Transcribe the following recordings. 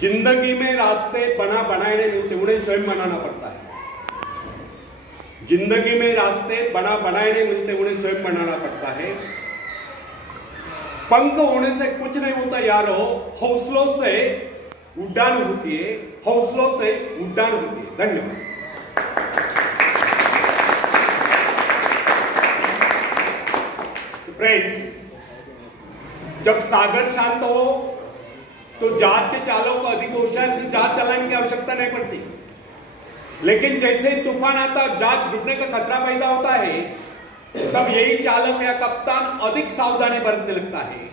जिंदगी में रास्ते बनाने मिलते, उन्हें स्वयं बनाना पड़ता है। जिंदगी में रास्ते बनाने मिलते, उन्हें स्वयं बनाना पड़ता है। पंख होने से कुछ नहीं होता यारो, हौसलों से उड़ान होती है, हौसलों से उड़ान होती है। धन्यवाद। फ्रेंड्स, जब सागर शांत हो तो जहाज के चालक को अधिक होशियारी से जहाज चलाने की आवश्यकता नहीं पड़ती, लेकिन जैसे ही तूफान आता और जहाज डूबने का खतरा पैदा होता है, तब यही चालक या कप्तान अधिक सावधानी बरतने लगता है।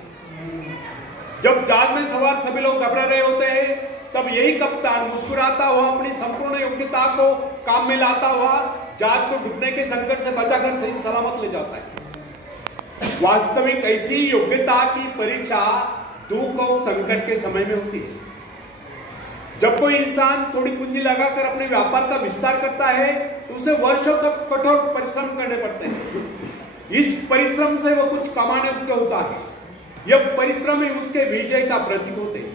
जब जहाज में सवार सभी लोग घबरा रहे होते हैं, तब यही कप्तान मुस्कुराता हुआ अपनी संपूर्ण योग्यता को काम में लाता हुआ जहाज को डूबने के संकट से बचाकर सही सलामत ले जाता है। वास्तविक ऐसी योग्यता की परीक्षा दुख और संकट के समय में होती है। जब कोई इंसान थोड़ी पूंजी लगाकर अपने व्यापार का विस्तार करता है, तो उसे वर्षों तक कठोर परिश्रम करने पड़ते हैं। इस परिश्रम से वो कुछ कमाने योग्य होता है। यह परिश्रम ही उसके विजय का प्रतीक होते हैं।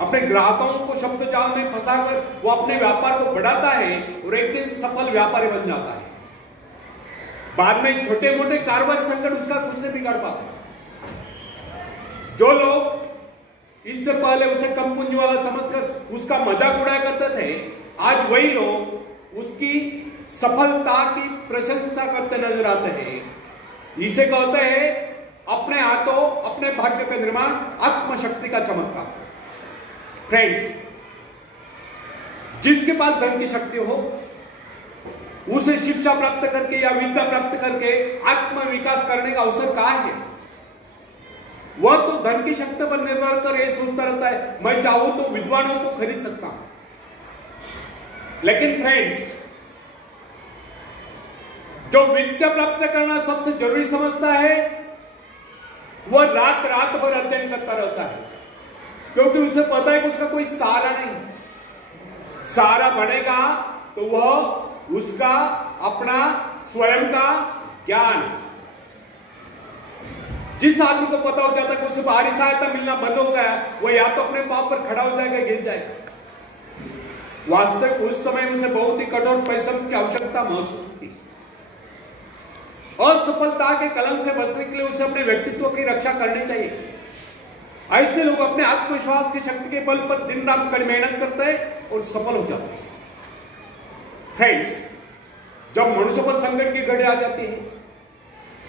अपने ग्राहकों को शब्द जाल में फंसाकर वो अपने व्यापार को बढ़ाता है और एक दिन सफल व्यापारी बन जाता है। बाद में छोटे मोटे कारोबारी संकट उसका कुछ नहीं बिगाड़ पाते। जो लोग इससे पहले उसे कम पूंजी वाला समझकर उसका मजाक उड़ाया करते थे, आज वही लोग उसकी सफलता की प्रशंसा करते नजर आते हैं। इसे कहते हैं अपने हाथों अपने भाग्य का निर्माण, आत्मशक्ति का चमत्कार। फ्रेंड्स, जिसके पास धन की शक्ति हो, उसे शिक्षा प्राप्त करके या विद्या प्राप्त करके आत्म विकास करने का अवसर कहां है? वह तो धन की शक्ति पर निर्भर कर यह सोचता रहता है, मैं चाहूं तो विद्वानों को खरीद सकता हूं। लेकिन फ्रेंड्स, जो विद्या प्राप्त करना सबसे जरूरी समझता है, वह रात रात भर अध्ययन करता रहता है, क्योंकि उसे पता है कि उसका कोई सहारा नहीं। सहारा बढ़ेगा तो वह उसका अपना स्वयं का ज्ञान। जिस आदमी को पता हो जाता है कि उसे बाहरी सहायता मिलना बंद हो गया, वह या तो अपने पांव पर खड़ा हो जाएगा, गिर जाएगा। वास्तविक उस समय उसे बहुत ही कठोर परिश्रम की आवश्यकता महसूस होती। असफलता के कलंक से बचने के लिए उसे अपने व्यक्तित्व की रक्षा करनी चाहिए। ऐसे लोग अपने आत्मविश्वास की शक्ति के बल पर दिन रात कड़ी मेहनत करते हैं और सफल हो जाते हैं। फ्रेंड्स, जब मनुष्य पर संकट की घड़ी आ जाती है,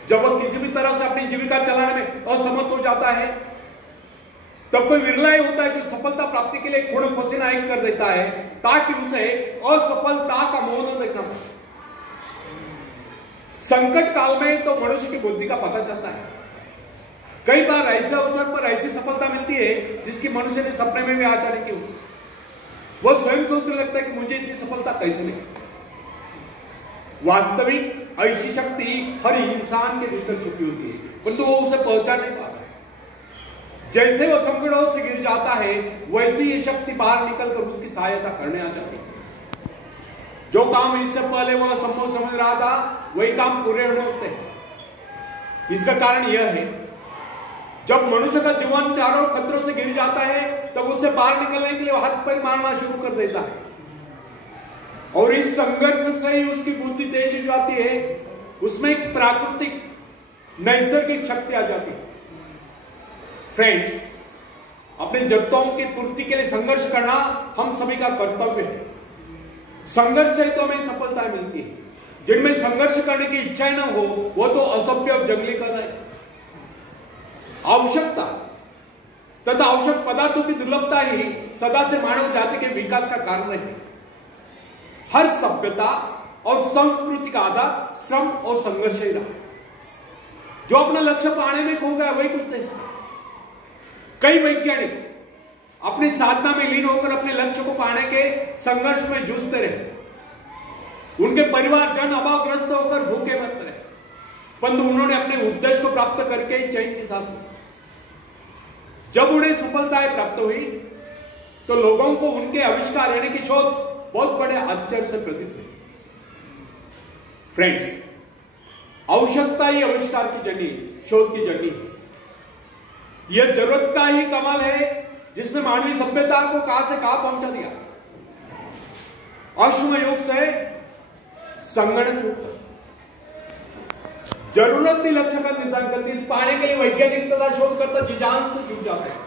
जब वह किसी भी तरह से अपनी जीविका चलाने में असमर्थ हो जाता है, तब कोई विरला ही होता है जो सफलता प्राप्ति के लिए खून पसीना एक कर देता है, ताकि उसे असफलता का मोह न देखना पड़े। संकट काल में तो मनुष्य की बुद्धि का पता चलता है। कई बार ऐसे अवसर पर ऐसी सफलता मिलती है जिसकी मनुष्य ने सपने में भी आशा नहीं की होती। वह स्वयं सोचने लगता है कि मुझे इतनी सफलता कैसे मिली। वास्तविक ऐसी शक्ति हर इंसान के भीतर छुपी होती है, परंतु वो उसे पहचान नहीं पाता है। जैसे वो संकटों से गिर जाता है, वैसे ये शक्ति बाहर निकलकर उसकी सहायता करने आ जाती है। जो काम इससे पहले वह असंभव समझ रहा था, वही काम पूरे होने होते हैं। इसका कारण यह है, जब मनुष्य का जीवन चारों खतरों से गिर जाता है, तब उससे बाहर निकलने के लिए हाथ पैर मारना शुरू कर देता है, और इस संघर्ष से ही उसकी बुद्धि तेज हो जाती है। उसमें एक प्राकृतिक नैसर्गिक शक्ति आ जाती है। फ्रेंड्स, अपनी जरूरतों की पूर्ति के लिए संघर्ष करना हम सभी का कर्तव्य है। संघर्ष से तो हमें सफलता मिलती है। जिनमें संघर्ष करने की इच्छा न हो, वो तो असभ्य और जंगली कर रहे हैं। आवश्यकता तथा आवश्यक पदार्थों की दुर्लभता ही सदा से मानव जाति के विकास का कारण है। हर सभ्यता और संस्कृति का आधार श्रम और संघर्ष ही रहा। जो अपना लक्ष्य पाने में खो गया, वही कुछ नहीं सकता। कई वैज्ञानिक अपनी साधना में लीन होकर अपने लक्ष्य को पाने के संघर्ष में जूझते रहे। उनके परिवारजन अभावग्रस्त होकर भूखे मरते रहे, परंतु उन्होंने अपने उद्देश्य को प्राप्त करके ही चैन की सांस ली। जब उन्हें सफलताएं प्राप्त हुई, तो लोगों को उनके आविष्कार यानी कि शोध बहुत बड़े आश्चर्य से प्रतीत हुई। फ्रेंड्स, आवश्यकता ही आविष्कार की जर्नी, शोध की जर्नी है। यह जरूरत का ही कमाल है जिसने मानवीय सभ्यता को कहां से कहां पहुंचा दिया। अश्व युग से संगणक युग तक जरूरत थी लक्ष्य का निर्धारण करती, इस पाने के लिए वैज्ञानिक तथा शोधकर्ता जीजान से जुट जाते हैं।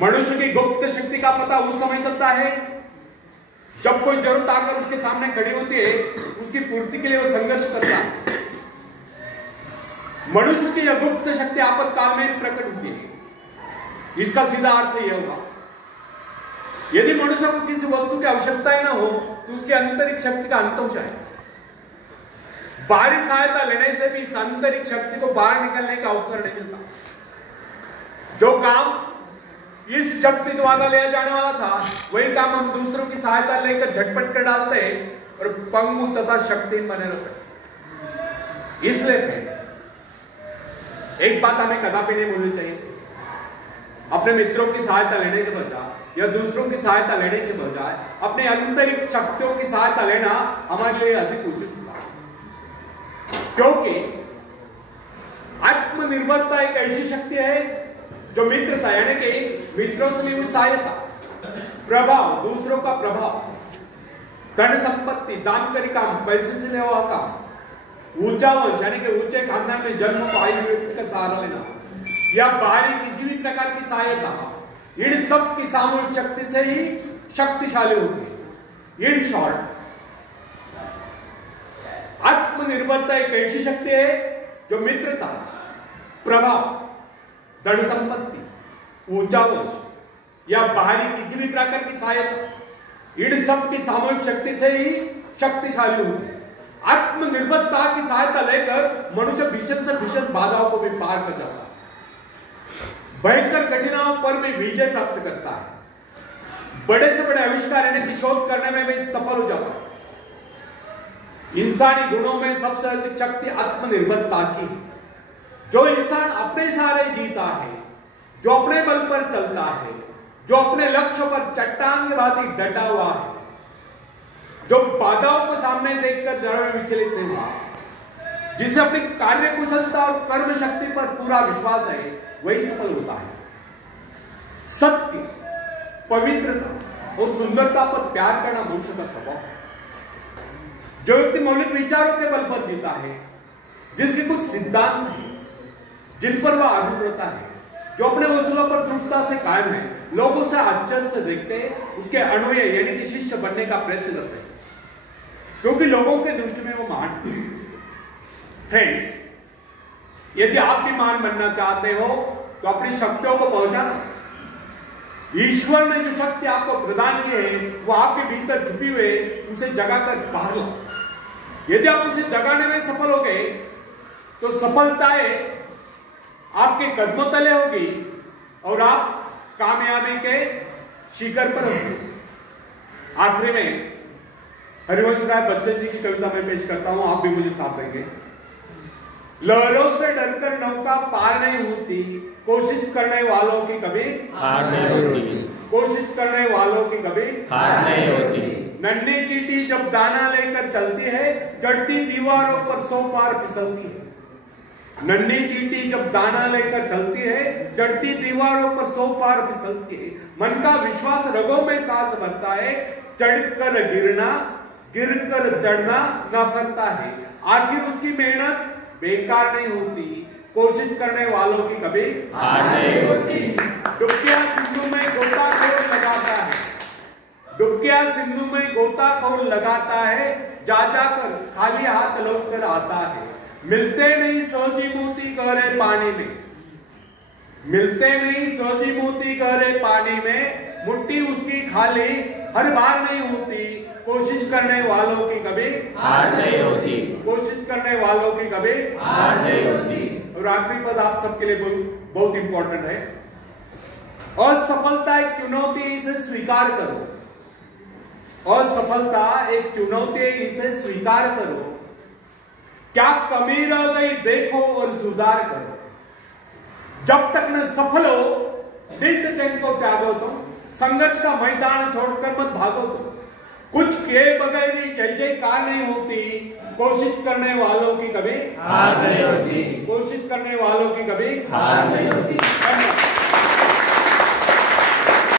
मनुष्य की गुप्त शक्ति का पता उस समय चलता है जब कोई जरूरत आकर उसके सामने खड़ी होती है, उसकी पूर्ति के लिए वो संघर्ष करता है। मनुष्य की यह गुप्त शक्ति आपातकाल में प्रकट होती है। इसका सीधा अर्थ यह होगा, यदि मनुष्य को किसी वस्तु की आवश्यकता ही ना हो तो उसकी आंतरिक शक्ति का अंत हो जाए। बाहरी सहायता लेने से भी इस आंतरिक शक्ति को बाहर निकलने का अवसर नहीं मिलता। जो काम इस शक्ति द्वारा लिया जाने वाला था, वही काम हम दूसरों की सहायता लेकर झटपट कर डालते हैं और पंगु तथा शक्तिहीन बने रहते। इसलिए फ्रेंड्स, एक बात हमें कदापि नहीं भूलनी चाहिए, अपने मित्रों की सहायता लेने के बजाय या दूसरों की सहायता लेने के बजाय अपने आंतरिक शक्तियों की सहायता लेना हमारे लिए अधिक उचित होगा। क्योंकि आत्मनिर्भरता एक ऐसी शक्ति है जो मित्रता यानी कि मित्रों से मिली सहायता, प्रभाव, दूसरों का प्रभाव, धन संपत्ति, दान करी काम, पैसे से लेवा काम, ऊंचा वंश यानी कि ऊंचे खानदान में जन्म पाई व्यक्ति का सहारा लेना या बाहरी किसी भी प्रकार की सहायता, इन सब की सामूहिक शक्ति से ही शक्तिशाली होती है। इन शॉर्ट, आत्मनिर्भरता एक ऐसी शक्ति है जो मित्रता, प्रभाव, धन संपत्ति, ऊंचा वंश या बाहरी किसी भी प्रकार की सहायता, इन सब की सामूहिक शक्ति से ही शक्तिशाली होती है। आत्मनिर्भरता की सहायता लेकर मनुष्य भीषण से भीषण बाधाओं को भी पार कर जाता है, भयंकर कठिनाइयों पर भी विजय प्राप्त करता है, बड़े से बड़े आविष्कार यानी कि शोध करने में भी सफल हो जाता है। इंसानी गुणों में सबसे अधिक शक्ति आत्मनिर्भरता की है। जो इंसान अपने सहारे जीता है, जो अपने बल पर चलता है, जो अपने लक्ष्य पर चट्टान के भांति डटा हुआ है, जो बाधाओं को सामने देखकर जरा भी विचलित नहीं हुआ, जिसे अपनी कार्य कुशलता और कर्म शक्ति पर पूरा विश्वास है, वही सफल होता है। सत्य, पवित्रता और सुंदरता पर प्यार करना मनुष्य का स्वभाव है। जो व्यक्ति मौलिक विचारों के बल पर जीता है, जिसके कुछ सिद्धांत हैं जिन पर वह आरूढ़ रहता है, जो अपने वसूलों पर दृढ़ता से कायम है, लोगों से आश्चर्य से देखते हैं, उसके अनुयायी यानी कि शिष्य बनने का प्रयत्न करते हैं, क्योंकि लोगों के दृष्टि में वो महान है। फ्रेंड्स, यदि आप भी महान बनना चाहते हो तो अपनी शक्तियों को पहुंचाना, ईश्वर ने जो शक्ति आपको प्रदान की है वो आपके भीतर छुपी हुई है, उसे जगाकर बाहर लाओ। यदि आप उसे जगाने में सफल हो गए तो सफलताएं आपके कदमों तले होगी और आप कामयाबी के शिखर पर होंगे। आखिरी में हरिवंश राय बच्चन जी की कविता में पेश करता हूं, आप भी मुझे साथ देंगे। लहरों से डरकर नौका पार नहीं होती, कोशिश करने वालों की कभी हार नहीं होती, कोशिश करने वालों की कभी हार नहीं होती। नन्ही चींटी जब दाना लेकर चलती है, चढ़ती दीवारों पर 100 बार फिसलती है। नन्ही चींटी जब दाना लेकर चलती है, चढ़ती दीवारों पर 100 बार फिसलती है। मन का विश्वास रगों में सांस भरता है, चढ़कर गिरना, गिरकर चढ़ना न करता है। आखिर उसकी मेहनत बेकार नहीं होती, कोशिश करने वालों की कभी हार नहीं होती। डुबकिया सिंधु में गोताखोर लगाता है, डुबकिया सिंधु में गोताखोर लगाता है, जा जाकर खाली हाथ लौट कर आता है। मिलते नहीं सोची मोती गहरे पानी में, मिलते नहीं सोची मोती गहरे पानी में, मुट्ठी उसकी खाली हर बार नहीं होती, कोशिश करने वालों की कभी हार नहीं होती, कोशिश करने वालों की कभी हार नहीं होती। और आखिरी पद आप सबके लिए बहुत इंपॉर्टेंट है। असफलता एक चुनौती है, इसे स्वीकार करो। असफलता एक चुनौती है, इसे स्वीकार करो। क्या कमी रह गई देखो और सुधार करो। जब तक न सफल हो नित्य चैन को त्यागो, तो संघर्ष का मैदान छोड़कर मत भागो। तो कुछ किए बगैर ही जय जयकार नहीं होती, कोशिश करने वालों की कभी हार नहीं होती, कोशिश करने वालों की कभी हार नहीं होती।